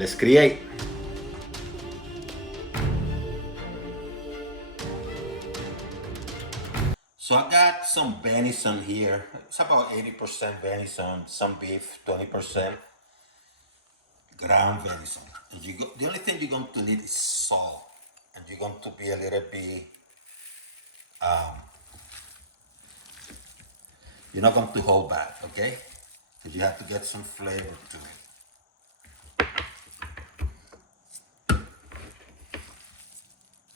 Let's create. So I got some venison here. It's about 80% venison, some beef, 20% ground venison. And the only thing you're going to need is salt. And you're going to be a little bit, you're not going to hold back, okay? Because you have to get some flavor to it.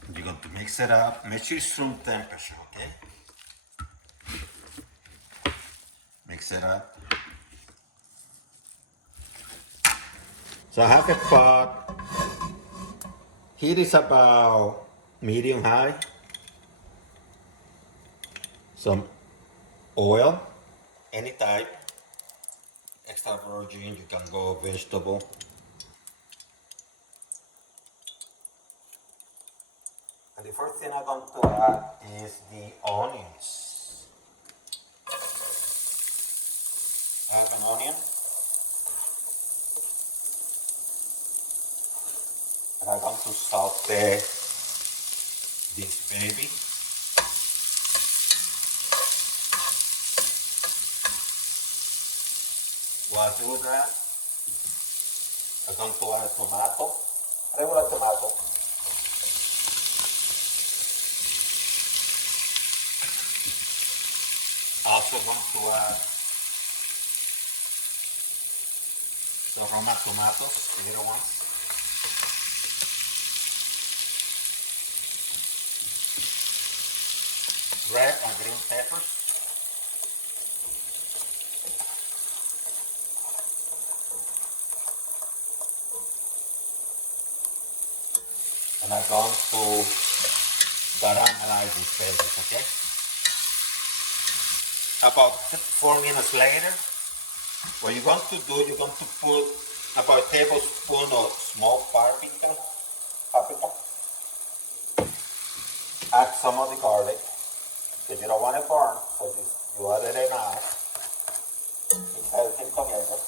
And you're going to mix it up. Make sure it's room temperature, okay? Mix it up. So I have a pot. Heat is about medium high. Some oil, any type. Extra virgin, you can go vegetable. And the first thing I'm going to add is the onions. I have an onion. And I'm going to saute this baby. While I do that, I'm going to add a tomato, regular tomato. Also going to add some Roma tomatoes, the little ones. Red and green peppers. And I'm going to caramelize these veggies, okay? About 4 minutes later, what you're going to do, you're going to put about a tablespoon of smoked paprika. Add some of the garlic, because you don't want it burn, so you add it now. Mix everything together.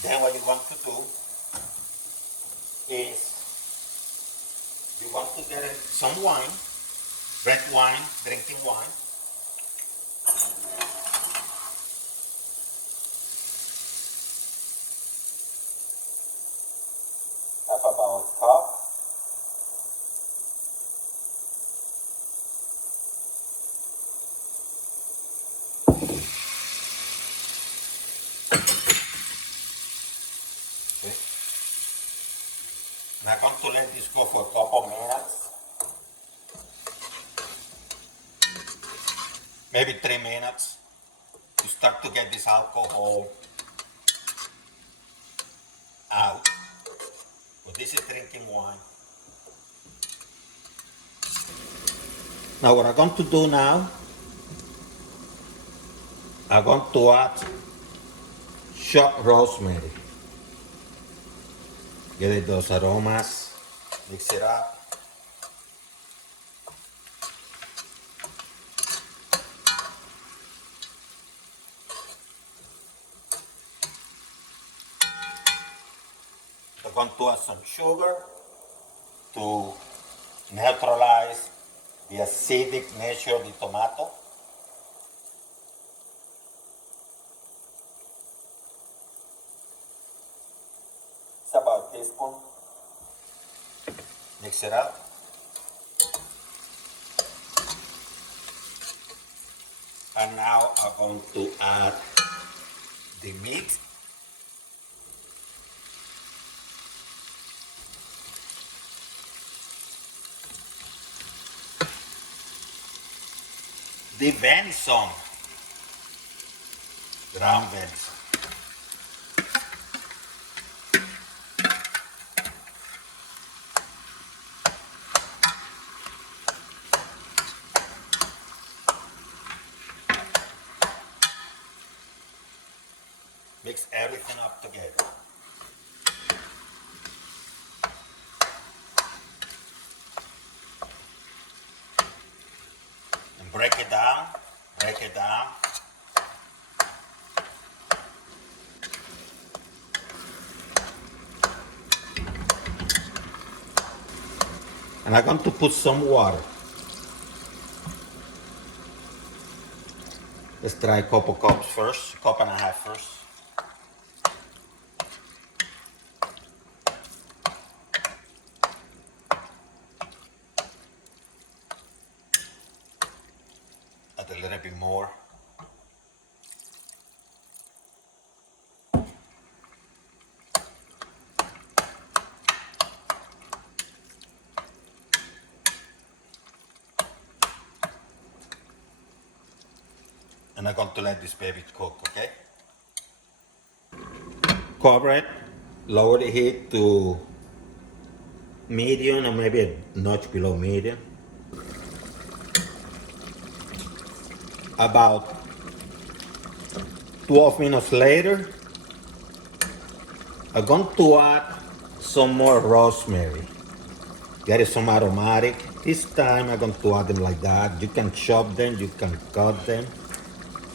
Then what you want to do is you want to get some wine, red wine, drinking wine. Have about a cup. Okay. And I'm going to let this go for a couple minutes. Maybe 3 minutes. To start to get this alcohol out. But this is drinking wine. Now what I'm going to do now, I'm going to add chopped rosemary. Get it those aromas, mix it up. I'm going to add some sugar to neutralize the acidic nature of the tomato. It's about a teaspoon. Mix it up. And now I'm going to add the meat. The venison, ground venison. Mix everything up together. And break it down, break it down. And I'm going to put some water. Let's try a couple cups first, cup and a half first. Add a little bit more. And I'm going to let this baby cook, okay? Cover it, lower the heat to medium or maybe a notch below medium. About 12 minutes later, I'm going to add some more rosemary. Get some aromatic. This time I'm going to add them like that. You can chop them, you can cut them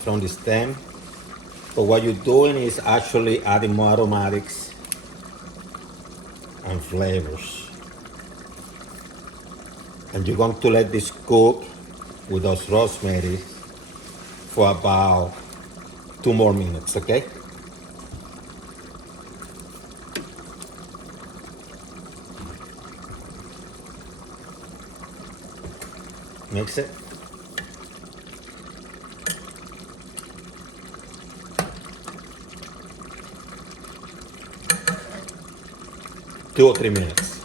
from the stem. But what you're doing is actually adding more aromatics and flavors. And you're going to let this cook with those rosemary for about 2 more minutes, okay? Mix it. Two or 3 minutes.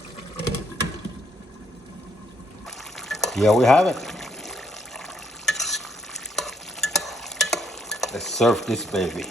Here we have it. Let's serve this baby.